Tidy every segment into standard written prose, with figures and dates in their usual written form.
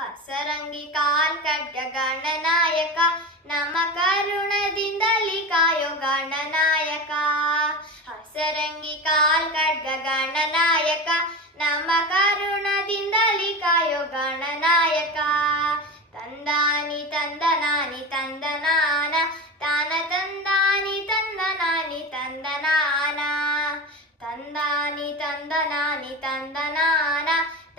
ಹಸರಂಗಿ ಕಾಲ್ ಖಡ್ಗ ಗಣನಾಯಕ, ನಮ್ಮ ಕರುಣದಿಂದಲಿ ಕಾಯೋ ಗಣನಾಯಕ. ಹಸರಂಗಿ ಕಾಲ್ ಖಡ್ಗ ಗಣನಾಯಕ, ನಮ್ಮ ಕರುಣದಿಂದಲಿ ಕಾಯೋ ಗಣನಾಯಕ. ತಂದಾನಿ ತಂದನಾನಿ ತಂದನಾನ, ತಾನ ತಂದಾನಿ ತಂದನಾನಿ ತಂದನಾನ. ತಂದಾನಿ ತಂದನಾನಿ ತಂದನಾನ,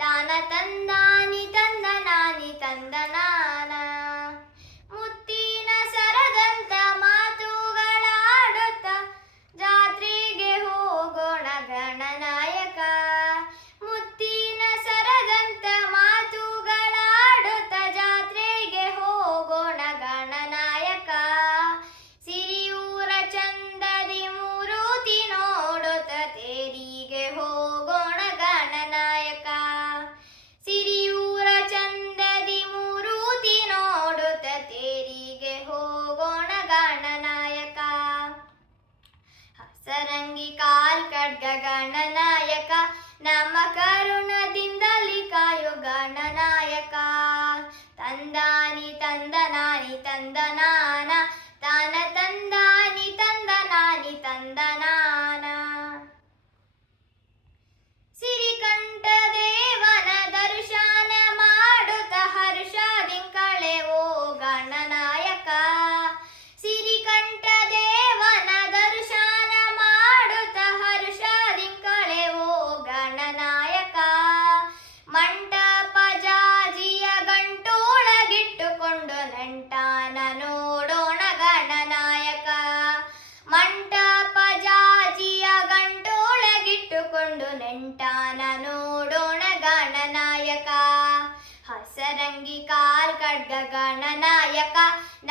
ತಾನ ತಂದಾನಿ ತಂದನಾನಿ ತಂದನಾನ. ಮುತ್ತಿನ ಸರದಂತ ಮಾತುಗಳಾಡುತ್ತ ಜಾತ್ರೆಗೆ ಹೋಗೋಣ ಗಣನಾಯಕ. ಮುತ್ತಿನ ಸರದಂತ ಮಾತುಗಳಾಡುತ್ತ ಜಾತ್ರೆಗೆ ಹೋಗೋಣ ಗಣನಾಯಕ. ಸಿರಿಯೂರ ಚಂದದಿ ಮೂರುತಿ ನೋಡುತ್ತ ತೇರಿಗೆ ಹೋಗೋಣ ಗಣನಾಯಕ. ಸಿರಿಯೂರ ಚಂದದಿ ಮೂರುತಿ ನೋಡುತ್ತ ತೇರಿಗೆ ಹೋಗೋಣ ಗಣನಾಯಕ. ಹಸರಂಗಿ ಕಾಲ್ ಖಡ್ಗ ಗಣನಾಯಕ, ನಮ್ಮ ಕರುಣದಿಂದಲಿ ಕಾಯೋ ಗಣನಾಯಕ. ತಂದಾನಿ ತಂದನಾನಿ ತಂದನಾನ, ತಾನ ತಂದಾನಿ ತಂದನಾನಿ ತಂದನಾನ. ಸಿರಿಕಂಠ ದೇವನ ದರ್ಶನ ಮಾಡುತ್ತ ಹರ್ಷದಿಂಕಳೆವೋ ಗಣನಾಯಕ. ಸಿರಿಕಂಠ ದೇವನ ದರ್ಶನ ಮಾಡುತ್ತ ಹರ್ಷದಿಂಕಳೆವೋ ಗಣನಾಯಕ. ಮಂಟಪ ಜಾಜಿಯ ಗಂಟೊಳಗಿಟ್ಟುಕೊಂಡು ನೆಂಟಾನ ನೋಡೋಣ ಗಣನಾಯಕ. ಮಂಟಪ ಜಾಜಿಯ ಗಂಟೊಳಗಿಟ್ಟುಕೊಂಡು ನೆಂಟಾನ ನೋಡೋಣ ಗಣನಾಯಕ. ಹಸರಂಗಿ ಕಾಲ್ ಖಡ್ಗ ಗಣನಾಯಕ,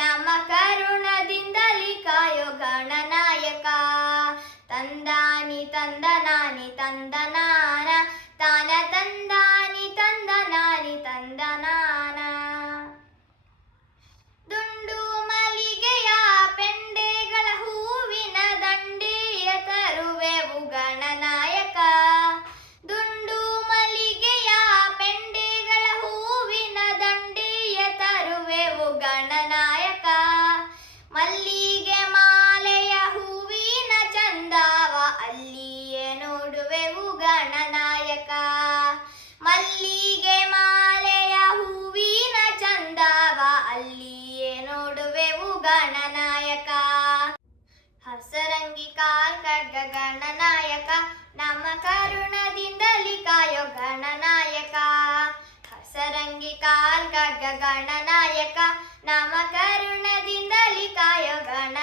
ನಮ್ಮ ಕರುಣದಿಂದಲಿ ಕಾಯೋ ಗಣನಾಯಕ. ತಂದಾನಿ ತಂದನಾನಿ ತಂದನಾನ, ತಾನ ತಂದಾನಿ ತಂದನಾನಿ ತಂದನಾನ. ದುಂಡು ಮಲ್ಲಿಗೆಯ ಪೆಂಡೆಗಳ ಹೂವಿನ ದಂಡೆಯ ತರುವೆವು ಗಣನಾಯಕ. ದುಂಡು ಮಲ್ಲಿಗೆಯ ಪೆಂಡೆಗಳ ಹೂವಿನ ದಂಡೆಯ ತರುವೆವು ಗಣನಾಯಕ. ಮಲ್ಲಿಗೆ ಮಾಲೆಯ ಹೂವಿನ ಚಂದವ ಅಲ್ಲಿಯೇ ನೋಡುವೆವು ಗಣನಾಯಕ. ಮಲ್ಲಿಗೆ ಮಾಲೆಯ ಹೂವಿನ ಚಂದವ ಅಲ್ಲಿಯೇ ನೋಡುವೆವು ಗಣನಾಯಕ. ಹಸರಂಗಿ ಕಾಲ್ ಖಡ್ಗ ಗಣನಾಯಕ, ನಮ್ಮ ಕರುಣದಿಂದಲಿ ಕಾಯೋ ಗಣನಾಯಕ. ಹಸರಂಗಿ ಕಾಲ್ ಖಡ್ಗ ಗಣನಾಯಕ, ನಮ್ಮ ಕರುಣದಿಂದಲಿ ಕಾಯೋ ಗಣ